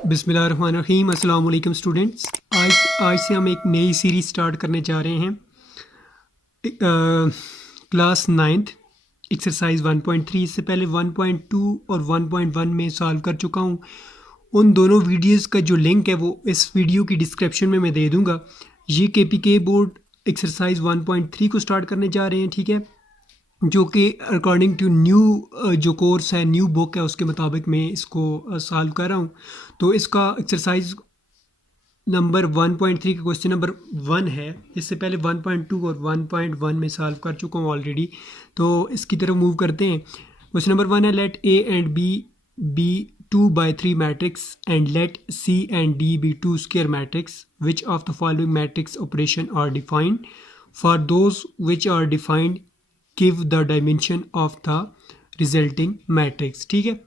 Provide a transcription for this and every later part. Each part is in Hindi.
बिस्मिल्लाहिर्रहमानिर्रहीम। अस्सलाम वालेकुम स्टूडेंट्स। आज से हम एक नई सीरीज़ स्टार्ट करने जा रहे हैं। Class ninth exercise 1.3। इससे पहले 1.2 और 1.1 में सॉल्व कर चुका हूँ। उन दोनों वीडियोस का जो लिंक है वो इस वीडियो की डिस्क्रिप्शन में मैं दे दूँगा। ये KPK बोर्ड एक्सरसाइज 1.3 को स्टार्ट करने जा रहे हैं, ठीक है, जो कि अकॉर्डिंग टू न्यू जो कोर्स है, न्यू बुक है, उसके मुताबिक मैं इसको सॉल्व कर रहा हूँ। तो इसका एक्सरसाइज नंबर 1.3 का क्वेश्चन नंबर 1 है। इससे पहले 1.2 और 1.1 में सॉल्व कर चुका हूँ ऑलरेडी। तो इसकी तरफ मूव करते हैं। क्वेश्चन नंबर 1 है, let A and B be 2/3 matrix and let C and D be 2 square matrix. Which of the following matrix operation are defined? For those which are defined give the dimension of the resulting matrix. ठीक है,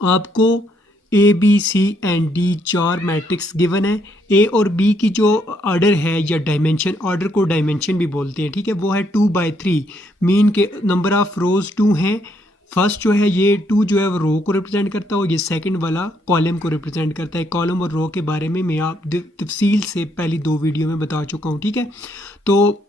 आपको A B C and D चार मैट्रिक्स गिवन है। ए और बी की जो ऑर्डर है या डायमेंशन, ऑर्डर को डायमेंशन भी बोलते हैं, ठीक है, वो है 2/3। मीन के नंबर ऑफ रोज 2 हैं। फर्स्ट जो है ये 2 जो है वो रो को रिप्रेजेंट करता है और ये सेकंड वाला कॉलम को रिप्रेजेंट करता है। कॉलम और रो के बारे में मैं आप तफसील से पहली 2 वीडियो में बता चुका हूँ, ठीक है। तो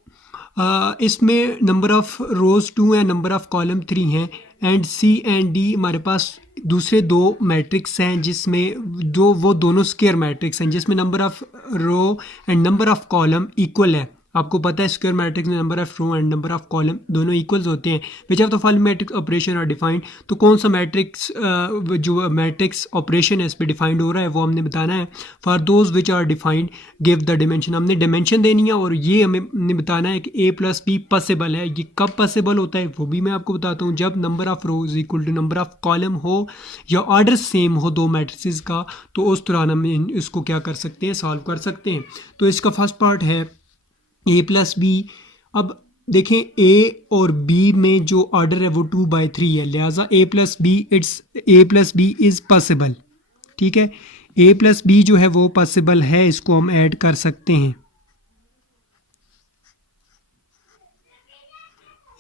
इसमें नंबर ऑफ़ रोज़ 2 हैं, नंबर ऑफ़ कॉलम 3 हैं। एंड C एंड D हमारे पास दूसरे 2 मैट्रिक्स हैं जिसमें वो दोनों स्क्वायर मैट्रिक्स हैं जिसमें number of row and number of column equal है। आपको पता है स्क्वायर मैट्रिक्स में number of row and number of column दोनों इक्वल्स होते हैं। Which of the following matrix operation are defined? तो कौन सा मैट्रिक्स जो मैट्रिक्स ऑपरेशन है इस पर डिफाइंड हो रहा है वो हमने बताना है। For those which are defined give the dimension, हमने डिमेंशन देनी है और ये हमें बताना है कि A+B पॉसिबल है। ये कब पॉसिबल होता है वो भी मैं आपको बताता हूँ, जब number of rows equal to number of column हो या ऑर्डर सेम हो दो मैट्रिसेस का, तो उस दौरान हम इसको क्या कर सकते हैं, सॉल्व कर सकते हैं। तो इसका फर्स्ट पार्ट है A+B। अब देखें A और B में जो ऑर्डर है वो 2/3 है, लिहाजा A+B इज़ पॉसिबल। ठीक है, A+B जो है वो पॉसिबल है, इसको हम ऐड कर सकते हैं।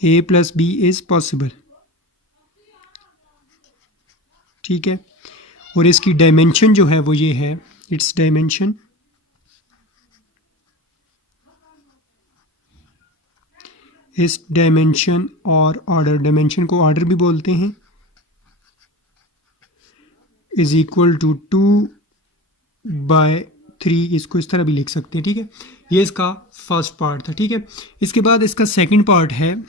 A+B इज़ पॉसिबल, ठीक है। और इसकी डायमेंशन जो है वो ये है, इट्स डायमेंशन इस डायमेंशन और ऑर्डर, डायमेंशन को ऑर्डर भी बोलते हैं, इज इक्वल टू 2/3। इसको इस तरह भी लिख सकते हैं, ठीक है। ये इसका फर्स्ट पार्ट था, ठीक है। इसके बाद इसका सेकंड पार्ट है,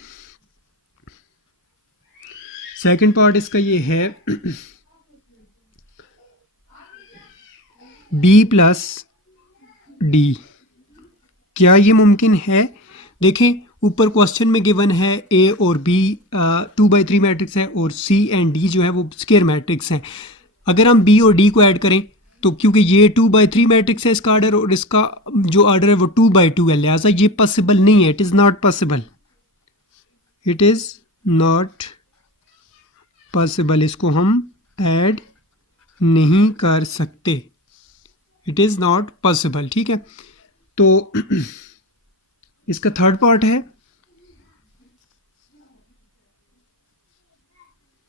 सेकंड पार्ट इसका ये है B+D। क्या ये मुमकिन है? देखें ऊपर क्वेश्चन में गिवन है A और B 2/3 मैट्रिक्स है और C एंड D जो है वो स्क्वायर मैट्रिक्स हैं। अगर हम B और D को ऐड करें तो क्योंकि ये 2/3 मैट्रिक्स है इसका ऑर्डर और इसका जो ऑर्डर है वो 2/2 है, लिहाजा ये पॉसिबल नहीं है। It is not possible, it is not possible. इसको हम ऐड नहीं कर सकते, इट इज़ नॉट पॉसिबल, ठीक है। तो इसका थर्ड पार्ट है,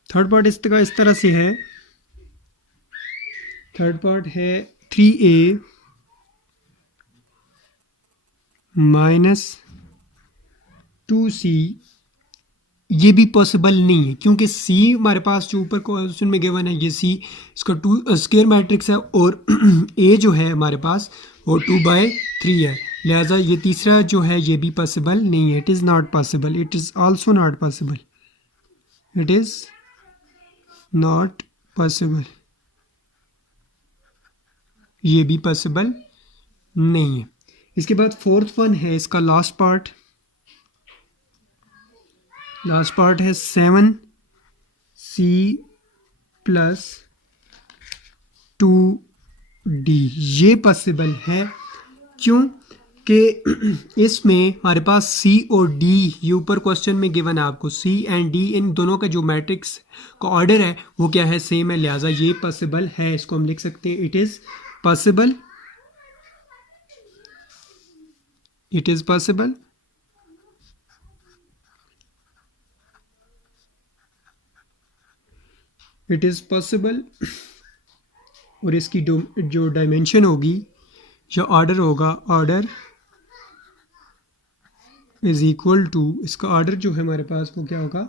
थर्ड पार्ट इस तरह से है। थर्ड पार्ट है 3A माइनस 2C। ये भी पॉसिबल नहीं है क्योंकि C हमारे पास जो ऊपर क्वेश्चन में गिवन है ये C इसका 2 स्क्वायर मैट्रिक्स है और A जो है हमारे पास वो 2/3 है, लिहाजा ये तीसरा जो है ये भी पॉसिबल नहीं है। It is not possible, it is also not possible, it is not possible, ये भी पॉसिबल नहीं है। इसके बाद फोर्थ वन है इसका लास्ट पार्ट, लास्ट पार्ट है 7C+2D। ये पॉसिबल है क्यों कि इसमें हमारे पास C और D, ये ऊपर क्वेश्चन में गिवन है आपको, C एंड D इन दोनों का जो मैट्रिक्स का ऑर्डर है वो क्या है, सेम है, लिहाजा ये पॉसिबल है। इसको हम लिख सकते हैं, it is possible, it is possible, it is possible. और इसकी जो डायमेंशन होगी या ऑर्डर होगा, ऑर्डर इज इक्वल टू, इसका ऑर्डर जो है हमारे पास वो क्या होगा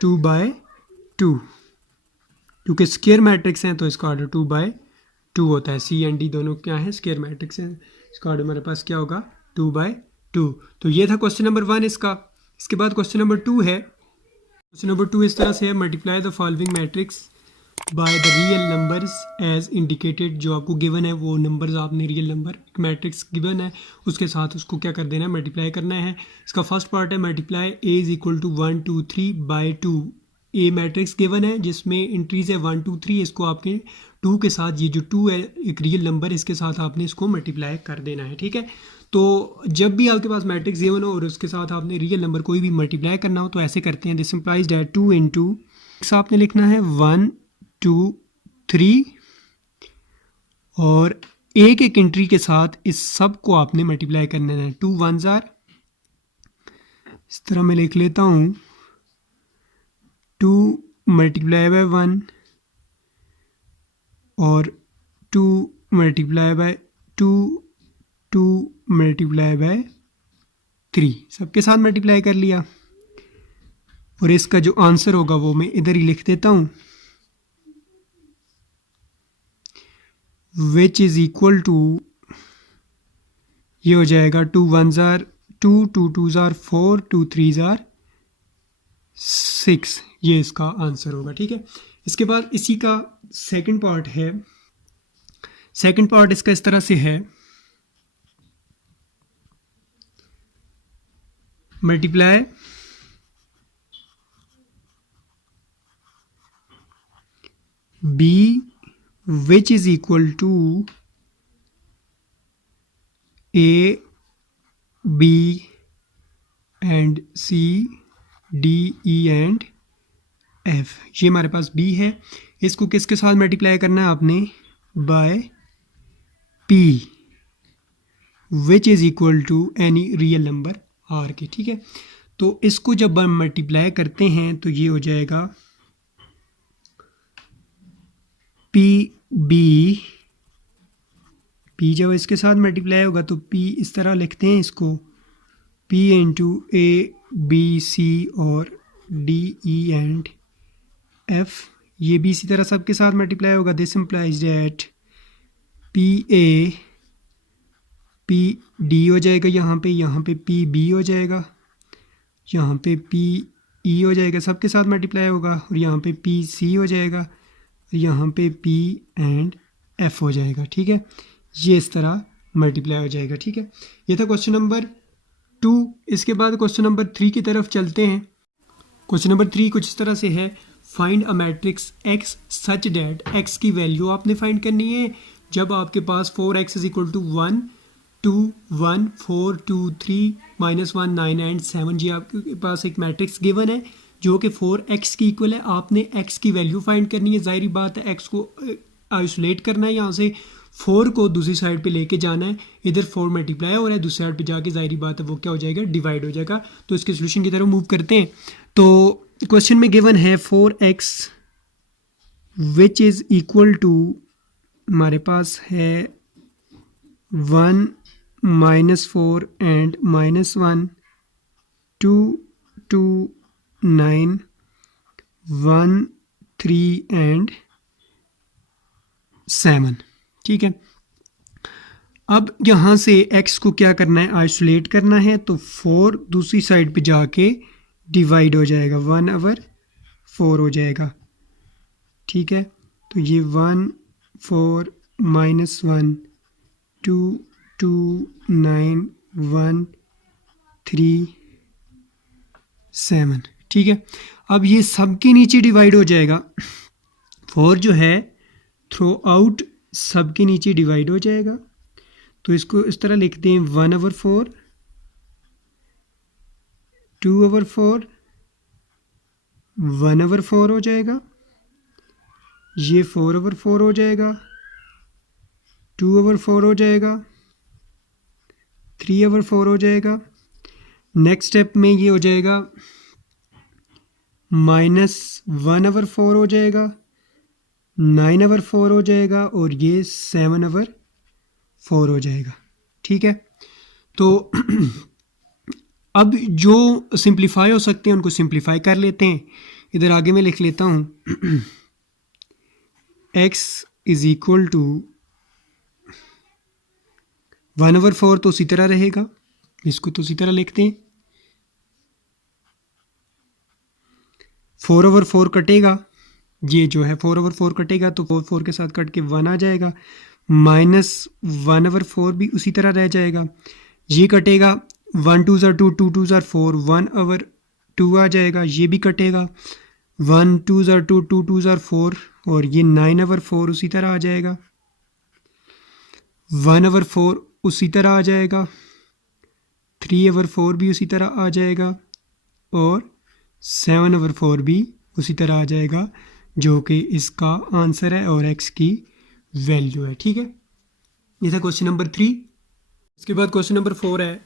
2/2, क्योंकि स्क्वायर मैट्रिक्स हैं तो इसका ऑर्डर 2/2 होता है। सी एंड डी दोनों क्या है, स्क्वायर मैट्रिक्स हैं, इसका ऑर्डर हमारे पास क्या होगा 2/2। तो ये था क्वेश्चन नंबर 1 इसका। इसके बाद क्वेश्चन नंबर 2 है। क्वेश्चन नंबर 2 इस तरह से है, multiply the following matrix by the real numbers as indicated. जो आपको गिवन है वो नंबर्स आपने रियल नंबर, एक मैट्रिक्स गिवन है उसके साथ उसको क्या कर देना है, मल्टीप्लाई करना है। इसका फर्स्ट पार्ट है multiply A is equal to 1 2 3/2। A matrix given है जिसमें एंट्रीज है 1 2 3, इसको आपके 2 के साथ, ये जो 2 है एक रियल नंबर, इसके साथ आपने इसको मल्टीप्लाई कर देना है। ठीक है, तो जब भी आपके पास मैट्रिक्स गिवन हो और उसके साथ आपने रियल नंबर कोई भी मल्टीप्लाई करना हो तो ऐसे करते हैं। दिस इम्प्लाइज दैट 2 इंटू आपने लिखना है 1 2 3 और एक एक एंट्री के साथ इस सब को आपने मल्टीप्लाई करना है। 2 1s आर, इस तरह मैं लिख लेता हूँ 2 मल्टीप्लाई बाय 1 और 2 मल्टीप्लाई बाय 2, 2 मल्टीप्लाई बाय 3, सबके साथ मल्टीप्लाई कर लिया और इसका जो आंसर होगा वो मैं इधर ही लिख देता हूँ, विच इज़ इक्वल टू, ये हो जाएगा 2 1s are 2, 2 2s are 4, 2 3s are 6, ये इसका आंसर होगा। ठीक है, इसके बाद इसी का सेकंड पार्ट है। सेकंड पार्ट इसका इस तरह से है, multiply B which is equal to A, B and C, D, E and F। ये हमारे पास B है, इसको किसके साथ मल्टीप्लाई करना है आपने, by P which is equal to any real number R के। ठीक है, तो इसको जब हम मल्टीप्लाई करते हैं तो ये हो जाएगा P जब इसके साथ मल्टीप्लाई होगा तो P इस तरह लिखते हैं इसको, P into A B C और D E एंड F, ये भी इसी तरह सबके साथ मल्टीप्लाई होगा। This implies that P A P D हो जाएगा, यहाँ पे P B हो जाएगा, यहाँ पे P E हो जाएगा, सबके साथ मल्टीप्लाई होगा और यहाँ पे P C हो जाएगा, यहाँ पे P एंड F हो जाएगा। ठीक है, ये इस तरह मल्टीप्लाई हो जाएगा। ठीक है, ये था क्वेश्चन नंबर 2। इसके बाद क्वेश्चन नंबर 3 की तरफ चलते हैं। क्वेश्चन नंबर 3 कुछ इस तरह से है, find a matrix X such that, X की वैल्यू आपने फाइंड करनी है जब आपके पास 4x is equal to 1 2 1 4 2 3 -1 9 and 7। जी आपके पास एक मैट्रिक्स गिवन है जो कि 4x की इक्वल है, आपने x की वैल्यू फाइंड करनी है। जाहिर बात है x को आइसोलेट करना है, यहाँ से 4 को दूसरी साइड पे लेके जाना है, इधर 4 मल्टीप्लाई हो रहा है, दूसरी साइड पे जाके जाहिर बात है वो क्या हो जाएगा, डिवाइड हो जाएगा। तो इसके सोल्यूशन की तरफ मूव करते हैं। तो क्वेश्चन में गिवन है 4x which is equal to, हमारे पास है 1 -4 एंड -1 2 2 9 1 3 एंड 7। ठीक है, अब यहाँ से x को क्या करना है, आइसोलेट करना है, तो 4 दूसरी साइड पे जाके डिवाइड हो जाएगा, 1/4 हो जाएगा। ठीक है, तो ये 1 4 -1 2 2 9 1 3 7। ठीक है, अब ये सबके नीचे डिवाइड हो जाएगा, 4 जो है थ्रू आउट सबके नीचे डिवाइड हो जाएगा। तो इसको इस तरह लिखते हैं 1/4 2/4 1/4 हो जाएगा, ये 4/4 हो जाएगा, 2/4 हो जाएगा, 3/4 हो जाएगा। नेक्स्ट स्टेप में ये हो जाएगा -1/4 हो जाएगा, 9/4 हो जाएगा और ये 7/4 हो जाएगा। ठीक है, तो अब जो सिंप्लीफाई हो सकते हैं उनको सिंप्लीफाई कर लेते हैं। इधर आगे मैं लिख लेता हूँ x इज इक्वल टू 1/4 तो उसी तरह रहेगा, इसको तो उसी तरह लिखते हैं। 4/4 कटेगा, ये जो है 4/4 कटेगा तो 4 के साथ कट के 1 आ जाएगा, -1/4 भी उसी तरह रह जाएगा। ये कटेगा, 1 2 ज़ार 2 2 2 ज़ार 4, 1/2 आ जाएगा। ये भी कटेगा, 1 2 ज़ार 2 2 2 ज़ार 4 और ये 9/4 उसी तरह आ जाएगा। 1/4 उसी तरह आ जाएगा, 3/4 भी उसी तरह आ जाएगा और 7/4 भी उसी तरह आ जाएगा, जो कि इसका आंसर है और x की वैल्यू है। ठीक है, ये था क्वेश्चन नंबर 3। इसके बाद क्वेश्चन नंबर 4 है,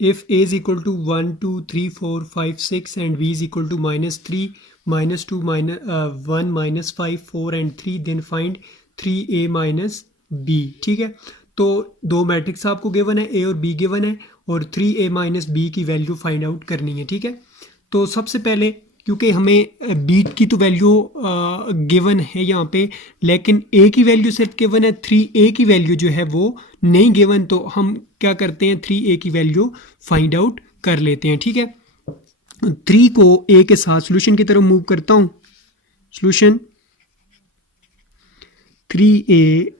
if a is equal to 1 2 3 4 5 6 and b is equal to -3 -2 1 -5 4 and 3 then find 3a b। ठीक है, तो दो मैट्रिक्स आपको गिवन है, a और b गिवन है और 3a b की वैल्यू फाइंड आउट करनी है। ठीक है, तो सबसे पहले क्योंकि हमें b की तो वैल्यू गिवन है यहाँ पे, लेकिन a की वैल्यू सिर्फ गिवन है, 3a की वैल्यू जो है वो नहीं गिवन, तो हम क्या करते हैं 3a की वैल्यू फाइंड आउट कर लेते हैं। ठीक है, 3 को a के साथ सॉल्यूशन की तरफ मूव करता हूँ। Solution 3a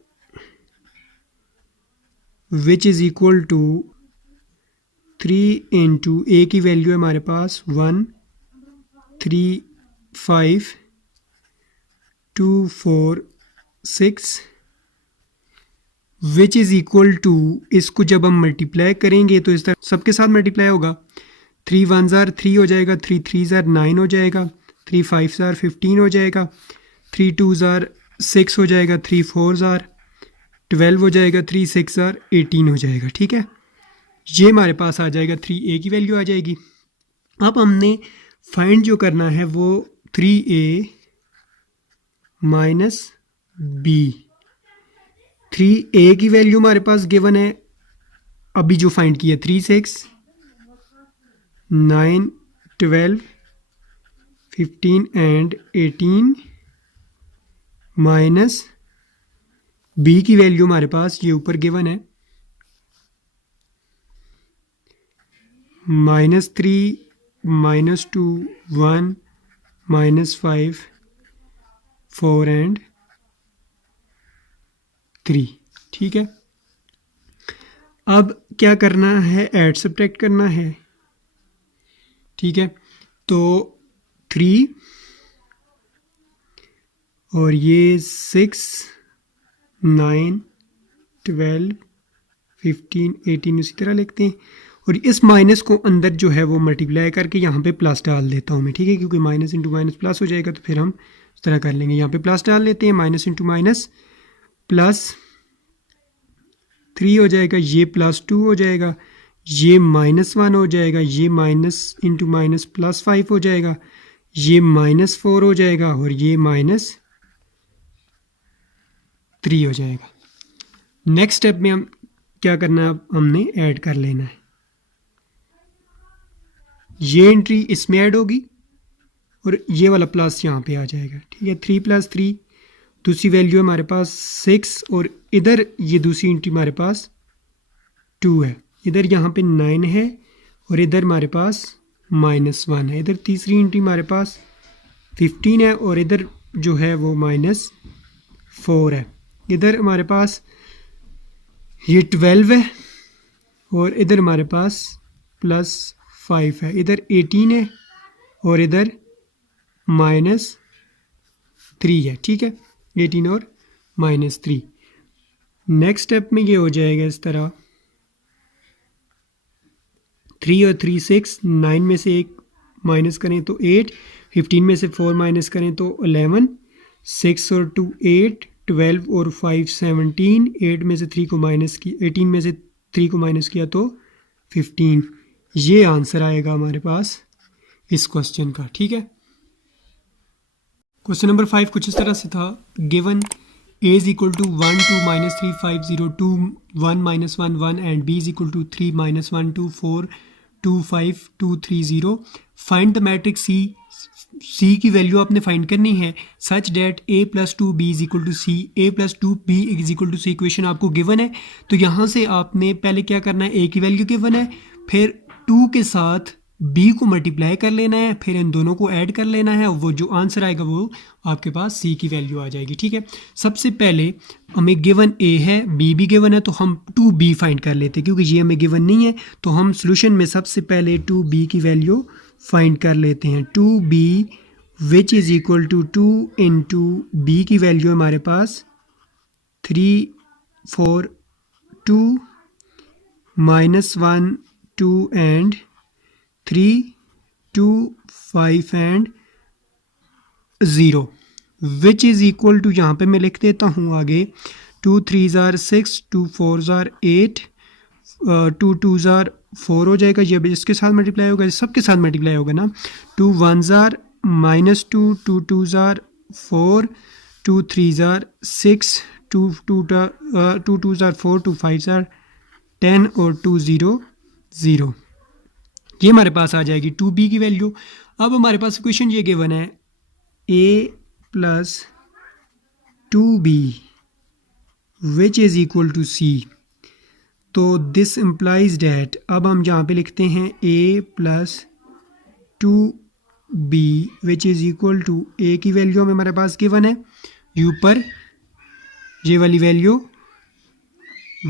which is equal to 3 into a की वैल्यू है हमारे पास 1 3 5 2 4 6 विच इज़ इक्वल टू, इसको जब हम मल्टीप्लाई करेंगे तो इस तरह सबके साथ मल्टीप्लाई होगा, 3 1 ज़ार 3 हो जाएगा, 3 3 ज़ार 9 हो जाएगा, 3 5 ज़ार 15 हो जाएगा, 3 2 ज़ार 6 हो जाएगा, 3 4 ज़ार 12 हो जाएगा, 3 6 ज़ार 18 हो जाएगा। ठीक है, ये हमारे पास आ जाएगा, 3a की वैल्यू आ जाएगी। अब हमने फाइंड जो करना है वो 3a b। 3a की वैल्यू हमारे पास गिवन है, अभी जो फाइंड किया 3 6 9 12 15 एंड 18 माइनस b की वैल्यू हमारे पास ये ऊपर गिवन है -3 -2 1 -5 4 एंड 3। ठीक है, अब क्या करना है, ऐड सब्ट्रैक्ट करना है। ठीक है, तो 3 और ये 6 9 12 15 18 उसी तरह लिखते हैं और इस माइनस को अंदर जो है वो मल्टीप्लाई करके यहाँ पे प्लस डाल देता हूँ मैं। ठीक है, क्योंकि माइनस इंटू माइनस प्लस हो जाएगा, तो फिर हम इस तरह कर लेंगे, यहाँ पे प्लस डाल लेते हैं, माइनस इंटू माइनस प्लस 3 हो जाएगा, ये +2 हो जाएगा, ये -1 हो जाएगा, ये माइनस इंटू माइनस +5 हो जाएगा, ये -4 हो जाएगा और ये -3 हो जाएगा। नेक्स्ट स्टेप में हम क्या करना है, अब हमने ऐड कर लेना है, ये एंट्री इसमें ऐड होगी और ये वाला प्लस यहाँ पे आ जाएगा। ठीक है, 3 + 3 दूसरी वैल्यू हमारे पास 6 और इधर ये दूसरी एंट्री हमारे पास 2 है, इधर यहाँ पे 9 है और इधर हमारे पास -1 है, इधर तीसरी एंट्री हमारे पास 15 है और इधर जो है वो -4 है, इधर हमारे पास ये 12 है और इधर हमारे पास +5 है, इधर 18 है और इधर -3 है। ठीक है, 18 और -3। नेक्स्ट स्टेप में ये हो जाएगा इस तरह, 3 और 3 6, 9 में से 1 माइनस करें तो 8, 15 में से 4 माइनस करें तो 11, 6 और 2 8, 12 और 5 17, 8 में से 3 को माइनस किया, 18 में से 3 को माइनस किया तो 15। ये आंसर आएगा हमारे पास इस क्वेश्चन का। ठीक है, क्वेश्चन नंबर 5 कुछ इस तरह से था, given a is equal to 1 2 minus 3 5 0 2 1 minus 1 1 and b is equal to 3 minus 1 2 4 2 5 2 3 0। Find the matrix c की वैल्यू आपने फाइंड करनी है such that a plus 2b is equal to c, a plus 2b is equal to c equation आपको गिवन है। तो यहाँ से आपने पहले क्या करना है, a की वैल्यू गिवन है, फिर 2 के साथ b को मल्टीप्लाई कर लेना है, फिर इन दोनों को ऐड कर लेना है, वो जो आंसर आएगा वो आपके पास c की वैल्यू आ जाएगी। ठीक है, सबसे पहले हमें गिवन a है, b भी गिवन है, तो हम 2b फाइंड कर लेते हैं क्योंकि ये हमें गिवन नहीं है। तो हम सोल्यूशन में सबसे पहले 2b की वैल्यू फाइंड कर लेते हैं। 2b which is equal to 2 into b की वैल्यू हमारे पास 3 4 2 minus 1 2 and 3 2 5 and 0 which is equal to, यहाँ पे मैं लिख देता हूँ आगे 2 3 ज़ार 6 2 4 ज़ार 8 2 2 ज़ार 4 हो जाएगा। ये भी इसके साथ मल्टीप्लाई होगा, सबके साथ मल्टीप्लाई होगा ना। 2 1 ज़ार माइनस 2 2 2 ज़ार 4 2 3 ज़ार 6 2 2 2 ज़ार 4 2 5 ज़ार 10 और 2 0 0। ये हमारे पास आ जाएगी 2b की वैल्यू। अब हमारे पास इक्वेशन ये गिवन है a plus 2b which is equal to c। तो दिस इम्प्लाइज डैट, अब हम यहाँ पे लिखते हैं a plus 2b which is equal to, a की वैल्यू हमें हमारे पास गिवन है u पर, ये वाली value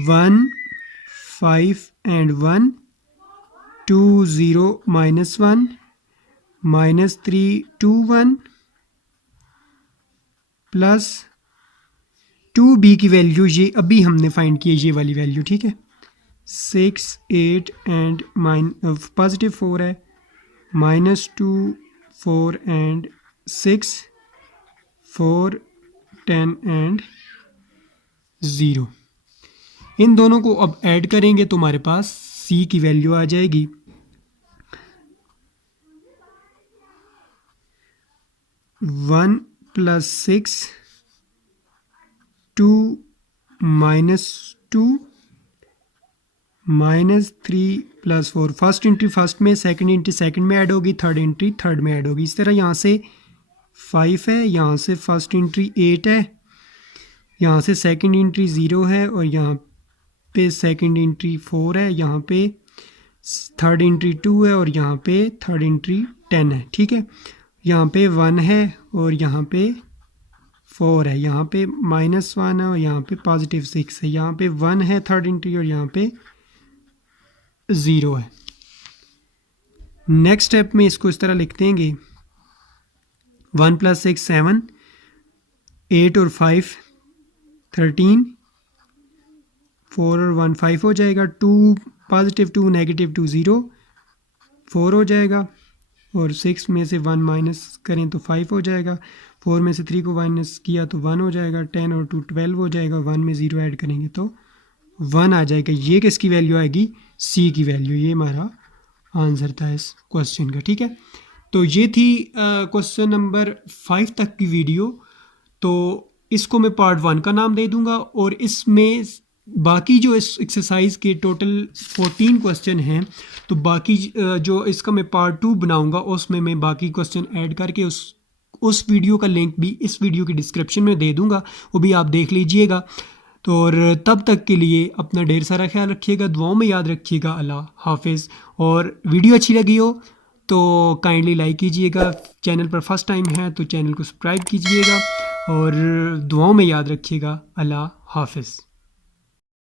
1 5 and 1 2 0 minus 1 minus 3 2 1 plus 2b की वैल्यू ये अभी हमने फाइंड की है, ये वाली वैल्यू। ठीक है, 6 8 एंड पॉजिटिव 4 है, माइनस 2 4 एंड 6 4 10 एंड 0। इन दोनों को अब ऐड करेंगे तो हमारे पास c की वैल्यू आ जाएगी 1 plus 6 2 minus 2 minus 3 plus 4। First entry first में, सेकंड एंट्री सेकंड में ऐड होगी, थर्ड एंट्री थर्ड में ऐड होगी। इस तरह यहाँ से 5 है, यहाँ से फर्स्ट एंट्री 8 है, यहाँ से सेकंड एंट्री 0 है, और यहाँ पे सेकंड एंट्री 4 है, यहाँ पे थर्ड एंट्री 2 है, और यहाँ पे थर्ड एंट्री 10 है। ठीक है, यहाँ पे 1 है और यहाँ पे 4 है, यहाँ पे माइनस 1 है और यहाँ पे पॉजिटिव 6 है, यहाँ पे 1 है थर्ड एंट्री और यहाँ पे 0 है। नेक्स्ट स्टेप में इसको इस तरह लिख देंगे 1 प्लस 6 7 8 और 5 13 4 और 1 5 हो जाएगा, 2 पॉजिटिव 2 नेगेटिव 2 0 4 हो जाएगा, और 6 में से 1 माइनस करें तो 5 हो जाएगा, 4 में से 3 को माइनस किया तो 1 हो जाएगा, 10 और 2 12 हो जाएगा, 1 में 0 ऐड करेंगे तो 1 आ जाएगा। ये किसकी वैल्यू आएगी, c की वैल्यू। ये हमारा आंसर था इस क्वेश्चन का। ठीक है, तो ये थी क्वेश्चन नंबर 5 तक की वीडियो। तो इसको मैं पार्ट 1 का नाम दे दूंगा, और इसमें बाकी जो इस एक्सरसाइज के टोटल 14 क्वेश्चन हैं, तो बाकी जो इसका मैं पार्ट 2 बनाऊंगा उसमें मैं बाकी क्वेश्चन ऐड करके उस वीडियो का लिंक भी इस वीडियो की डिस्क्रिप्शन में दे दूंगा, वो भी आप देख लीजिएगा। तो और तब तक के लिए अपना ढेर सारा ख्याल रखिएगा, दुआओं में याद रखिएगा। अल्लाह हाफिज़। और वीडियो अच्छी लगी हो तो काइंडली लाइक कीजिएगा, चैनल पर फर्स्ट टाइम है तो चैनल को सब्सक्राइब कीजिएगा, और दुआओं में याद रखिएगा। अल्लाह हाफिज़।